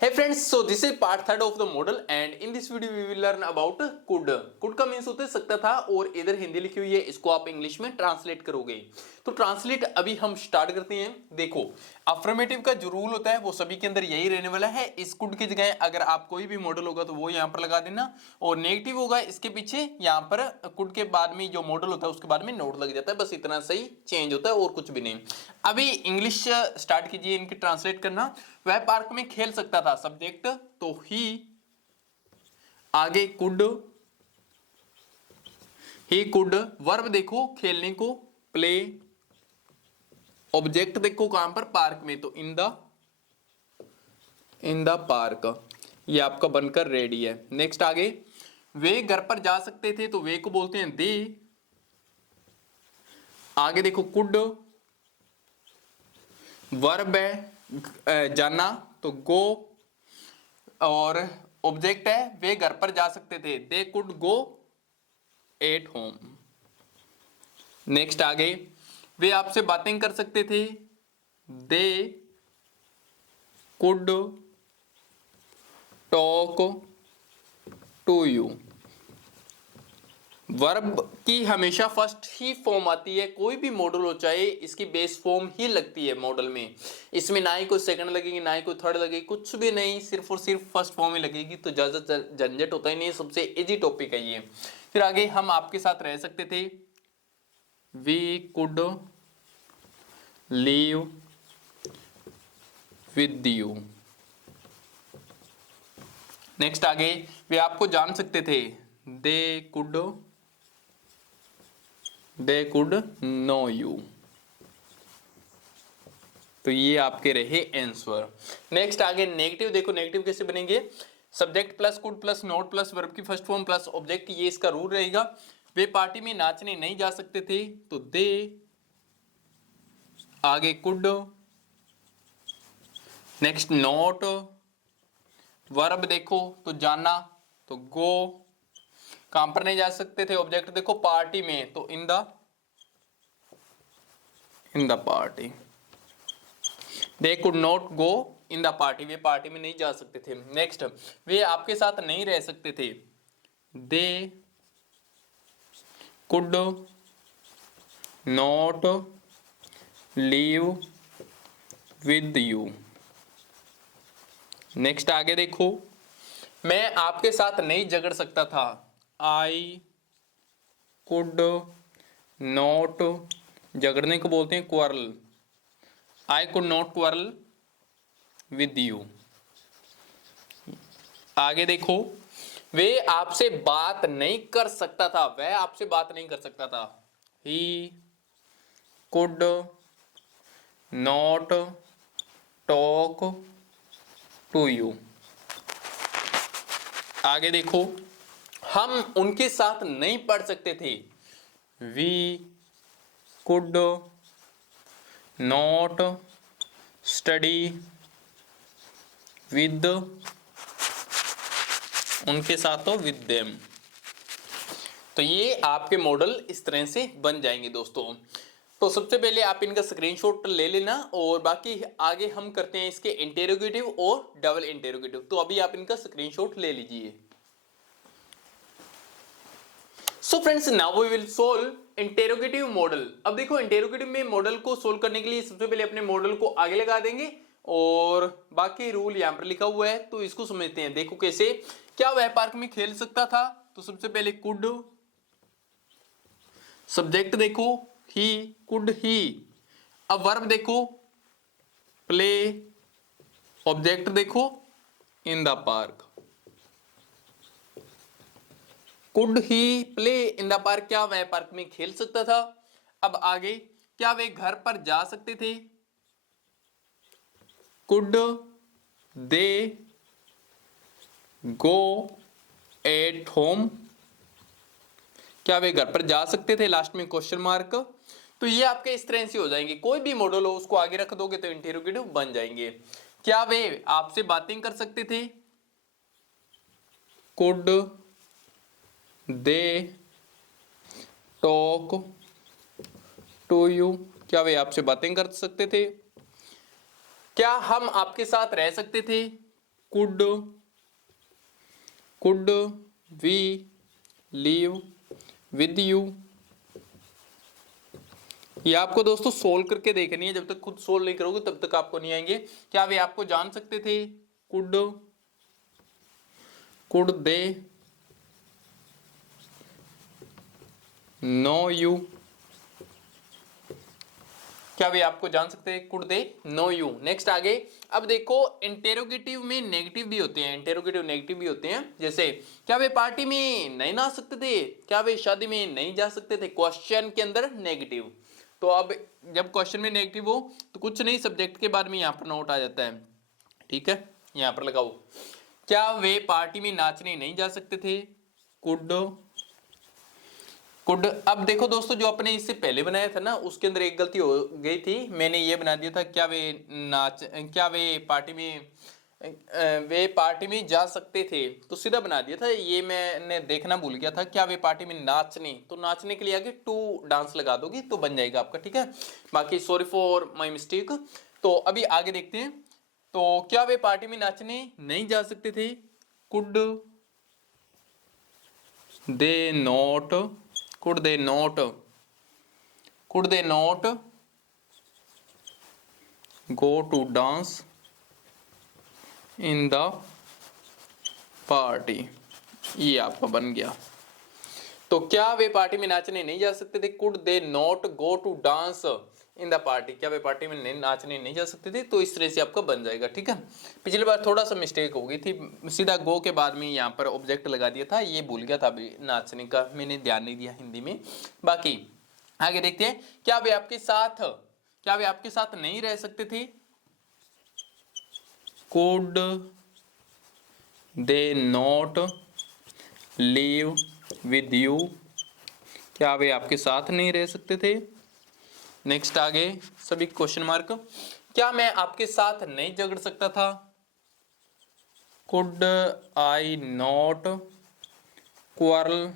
Hey friends, so this is part third of the model and in this video we will learn about could. Could का means होता है सकता था और इधर हिंदी लिखी हुई है, इसको आप इंग्लिश में ट्रांसलेट करोगे। तो ट्रांसलेट अभी हम स्टार्ट करते हैं। देखो, अफर्मेटिव का जो रूल होता है वो सभी के अंदर यही रहने वाला है। इस कुड की जगह अगर आप कोई भी मॉडल होगा तो वो यहाँ पर लगा देना, और नेगेटिव होगा इसके पीछे यहाँ पर कुड के बाद में जो मॉडल होता है उसके बाद में नोट लग जाता है। बस इतना सही चेंज होता है और कुछ भी नहीं। अभी इंग्लिश स्टार्ट कीजिए इनकी ट्रांसलेट करना। वह पार्क में खेल सकता था, सब्जेक्ट तो ही, आगे कुड, ही कुड, वर्ब देखो खेलने को प्ले, ऑब्जेक्ट देखो कहां पर पार्क में तो इन द पार्क, ये आपका बनकर रेडी है। नेक्स्ट आगे, वे घर पर जा सकते थे तो वे को बोलते हैं दे, आगे देखो कुड, वर्ब है जाना तो गो, और ऑब्जेक्ट है वे घर पर जा सकते थे, they could go at home. Next आगे, वे आपसे बातें कर सकते थे, they could talk to you. Verb की हमेशा फर्स्ट ही फॉर्म आती है, कोई भी मॉडल हो चाहे इसकी बेस फॉर्म ही लगती है मॉडल में। इसमें ना ही कोई सेकंड लगेगी ना ही कोई थर्ड लगेगी, कुछ भी नहीं, सिर्फ और सिर्फ फर्स्ट फॉर्म ही लगेगी। तो ज्यादा झंझट होता ही नहीं, सबसे इजी टॉपिक है ये। फिर आगे, हम आपके साथ रह सकते थे, we could leave with you. Next आगे, वे आपको जान सकते थे, दे कुड नो यू। तो ये आपके रहे आंसर। नेक्स्ट आगे नेगेटिव देखो, नेगेटिव कैसे बनेंगे, subject plus could plus note plus verb की फर्स्ट फॉर्म प्लस ऑब्जेक्ट, ये इसका रूल रहेगा। वे पार्टी में नाचने नहीं जा सकते थे तो दे, आगे कुड, नेक्स्ट नोट, वर्ब देखो तो जाना तो गो, कहां पर नहीं जा सकते थे, ऑब्जेक्ट देखो पार्टी में तो इन the party, they could not go in the party, way party में नहीं जा सकते थे। नेक्स्ट, वे आपके साथ नहीं रह सकते थे, they could not leave with you. Next आगे देखो, मैं आपके साथ नहीं झगड़ सकता था, आई कुड नॉट, झगड़ने को बोलते हैं quarrel, I could not quarrel with you. आगे देखो, वे आपसे बात नहीं कर सकता था, वह आपसे बात नहीं कर सकता था, he could not talk to you. आगे देखो, हम उनके साथ नहीं पढ़ सकते थे, we could not study with, उनके साथ तो विद देम। तो ये आपके मॉडल इस तरह से बन जाएंगे दोस्तों। तो सबसे पहले आप इनका स्क्रीनशॉट ले लेना, और बाकी आगे हम करते हैं इसके इंटेरोगेटिव और डबल इंटेरोगेटिव। तो अभी आप इनका स्क्रीनशॉट ले लीजिए। So friends, now we will solve interrogative model. अब देखो, इंटेरोगेटिव में मॉडल को सोल्व करने के लिए सबसे पहले अपने मॉडल को आगे लगा देंगे, और बाकी रूल यहां पर लिखा हुआ है तो इसको समझते हैं। देखो कैसे, क्या वह पार्क में खेल सकता था, तो सबसे पहले कुड, सब्जेक्ट देखो ही, कुड ही, अब वर्ब देखो प्ले, ऑब्जेक्ट देखो in the park, could he play in the park, क्या वह पार्क में खेल सकता था। अब आगे, क्या वे घर पर जा सकते थे, could they go at home, क्या वे घर पर जा सकते थे, लास्ट में क्वेश्चन मार्क। तो ये आपके इस तरह से हो जाएंगे, कोई भी मॉडल हो उसको आगे रख दोगे तो इंटेरोगेटिव बन जाएंगे। क्या वे आपसे बातें कर सकते थे, could they talk to you, क्या वे आपसे बातें कर सकते थे। क्या हम आपके साथ रह सकते थे, could we leave with you. ये आपको दोस्तों सोल्व करके देखनी है, जब तक खुद सोल्व नहीं करोगे तब तक आपको नहीं आएंगे। क्या वे आपको जान सकते थे? Could they know you. क्या वे आपको जान सकते हैं? Could they know you. Next आगे, अब देखो इंटेरोगेटिव में नेगेटिव भी होते हैं, इंटेरोगेटिव नेगेटिव भी होते हैं। जैसे क्या वे पार्टी में नहीं ना सकते थे? क्या वे शादी में नहीं जा सकते थे? क्वेश्चन के अंदर नेगेटिव। तो अब जब क्वेश्चन में नेगेटिव हो तो कुछ नहीं, सब्जेक्ट के बाद में यहाँ पर नोट आ जाता है। ठीक है, यहाँ पर लगाओ, क्या वे पार्टी में नाचने नहीं जा सकते थे? कुड अब देखो दोस्तों, जो अपने इससे पहले बनाया था ना, उसके अंदर एक गलती हो गई थी। मैंने ये बना दिया था क्या वे पार्टी में जा सकते थे, तो सीधा बना दिया था। ये मैंने देखना भूल गया था, क्या वे पार्टी में नाचने, तो नाचने के लिए आगे टू डांस लगा दोगी तो बन जाएगा आपका। ठीक है, बाकी सॉरी फॉर माय मिस्टेक। तो अभी आगे देखते हैं। तो क्या वे पार्टी में नाचने नहीं जा सकते थे? Could they not go to dance in the party। ये आपका बन गया। तो क्या वे पार्टी में नाचने नहीं जा सकते थे? Could they not go to dance in the party. क्या वे पार्टी में नाचने नहीं जा सकते थे? तो इस तरह से आपका बन जाएगा। ठीक है, पिछली बार थोड़ा सा मिस्टेक हो गई थी, सीधा गो के बाद में यहाँ पर ऑब्जेक्ट लगा दिया था, ये भूल गया था अभी नाचने का, मैंने ध्यान नहीं दिया हिंदी में। बाकी आगे देखते हैं, क्या वे आपके साथ नहीं रह सकते थे? Could they not live with you. क्या वे आपके साथ नहीं रह सकते थे? नेक्स्ट आगे सभी क्वेश्चन मार्क। क्या मैं आपके साथ नहीं झगड़ सकता था? Could I not quarrel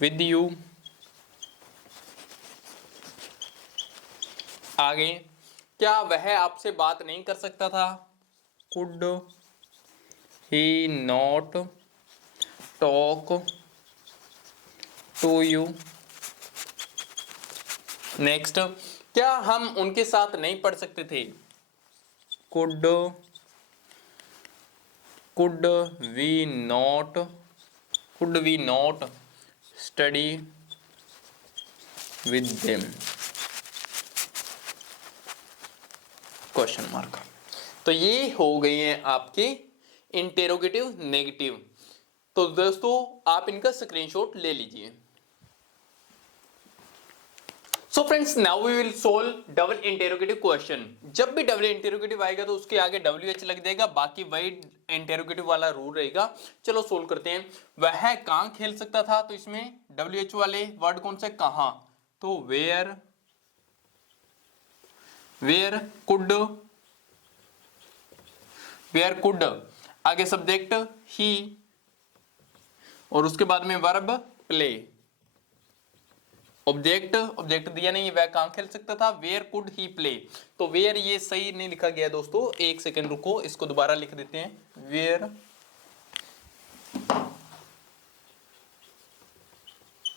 with you. आगे, क्या वह आपसे बात नहीं कर सकता था? Could he not talk to you. Next, क्या हम उनके साथ नहीं पढ़ सकते थे? Could we not study with them. Question mark. तो ये हो गए हैं आपके इंटेरोगेटिव नेगेटिव। तो दोस्तों आप इनका स्क्रीनशॉट ले लीजिए। So friends, now we will solve double interrogative question. जब भी डबल इंटेरोगेटिव आएगा तो उसके आगे WH लग जाएगा, बाकी वही इंटेरोगेटिव वाला रूल रहेगा। चलो सोल्व करते हैं। वह कहां खेल सकता था, तो इसमें WH वाले वर्ड कौन से? कहां। तो वेयर कुड आगे सब्जेक्ट ही, और उसके बाद में वर्ब प्ले। ऑब्जेक्ट दिया नहीं, वह कहां खेल सकता था? Where could he play. तो वेयर ये सही नहीं लिखा गया दोस्तों, एक सेकंड रुको, इसको दोबारा लिख देते हैं।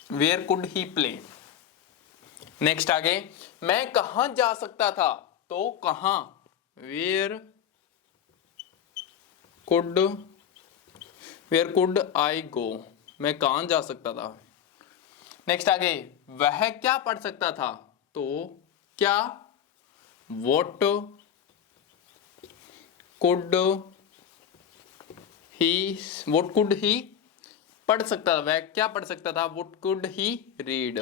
Where could he play. Next आगे, मैं कहां जा सकता था, तो कहां, वेयर कुड आई गो, मैं कहां जा सकता था। नेक्स्ट आगे, वह क्या पढ़ सकता था, तो क्या, वॉट कुड ही पढ़ सकता था, वह क्या पढ़ सकता था, what could he read.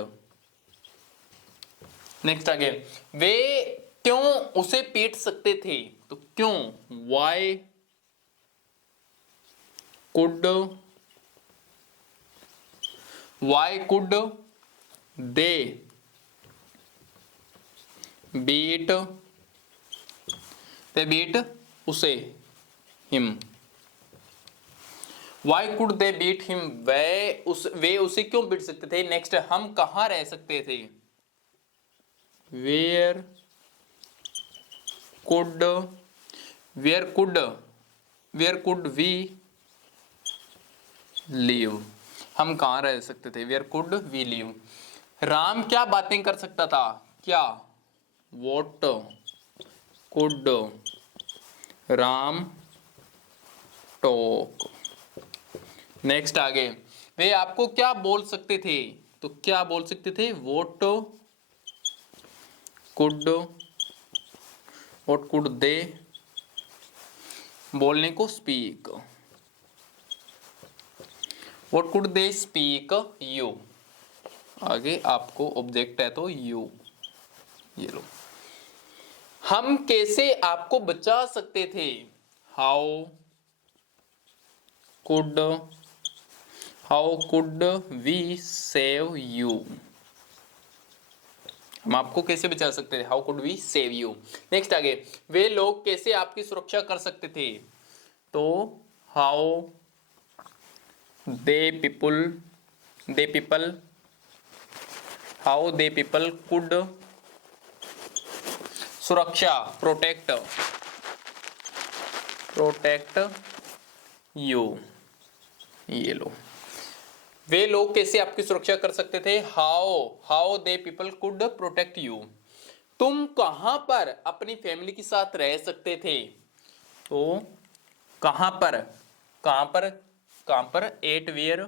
Next आगे, वे क्यों उसे पीट सकते थे, तो क्यों, वाई कुड दे बीट उसे, him. Why could they beat him, वे उसे क्यों बीट सकते थे। नेक्स्ट, हम कहां रह सकते थे, where could where could we live, हम कहाँ रह सकते थे, where could we live. Ram क्या बातें कर सकता था, क्या, what could Ram talk. Next आगे, वे आपको क्या बोल सकते थे, तो क्या बोल सकते थे, कुड व्हाट कुड दे, बोलने को speak, what could they speak you. आगे आपको ऑब्जेक्ट है तो यू, ये लो। हम कैसे आपको बचा सकते थे, how could we save you, हम आपको कैसे बचा सकते थे, how could we save you. Next आगे, वे लोग कैसे आपकी सुरक्षा कर सकते थे, तो हाउ दे पीपल कुड सुरक्षा, प्रोटेक्ट यू, ये लो। वे लोग कैसे आपकी सुरक्षा कर सकते थे, how they people could protect you. तुम कहां पर अपनी फैमिली के साथ रह सकते थे, तो कहां पर at where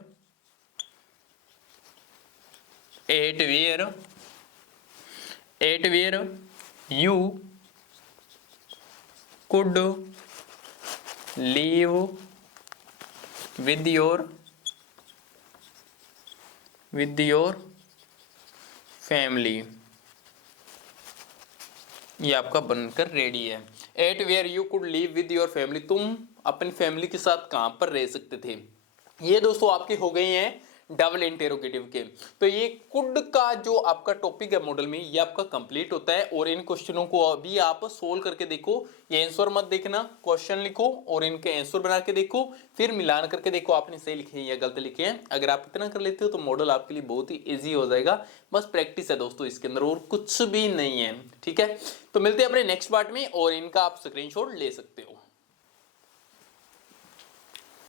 you could leave with your family. ये आपका बनकर रेडी है। At where you could live with your family, तुम अपनी फैमिली के साथ कहां पर रह सकते थे। ये दोस्तों आपकी हो गई हैं डबल इंटेरोगेटिव के। तो ये कुड का जो आपका टॉपिक है मॉडल में, ये आपका कंप्लीट होता है। और इन क्वेश्चनों को अभी आप सोल्व करके देखो, ये आंसर मत देखना, क्वेश्चन लिखो और इनके आंसर बना के देखो, फिर मिलान करके देखो आपने सही लिखे हैं या गलत लिखे हैं। अगर आप इतना कर लेते हो तो मॉडल आपके लिए बहुत ही ईजी हो जाएगा। बस प्रैक्टिस है दोस्तों इसके अंदर, और कुछ भी नहीं है। ठीक है, तो मिलते हैं अपने नेक्स्ट पार्ट में, और इनका आप स्क्रीनशॉट ले सकते हो।